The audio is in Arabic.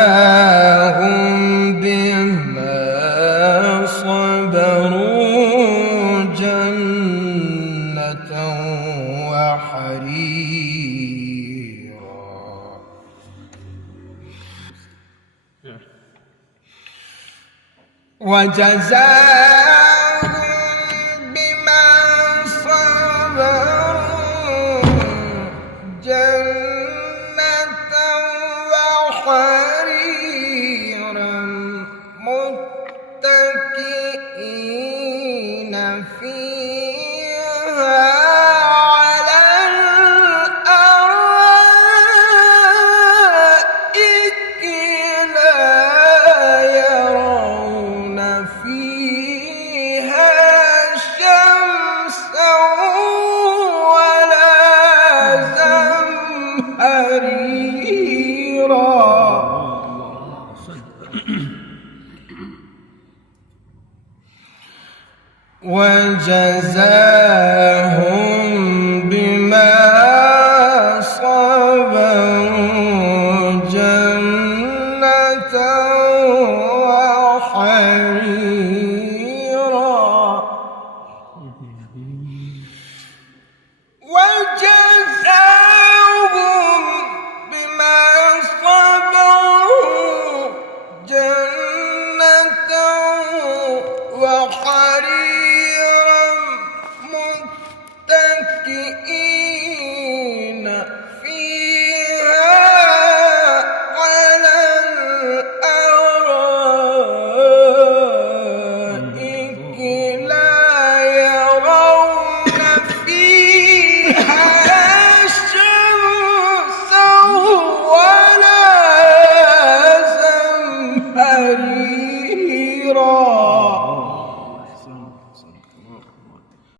وجزاهم بما صبروا جنة وحريرا. وجزاهم بما صبروا جنة وحريرا متكئين فيها على الأرائك لا يرون فيها شمسا ولا زمهريرا. وجزاهم بما صبروا جنة وحريرا. وجزاهم بما صبروا جنة وحريرا متكئين فيها على الأرائك لا يرون فيها شمسا ولا زمهريرا.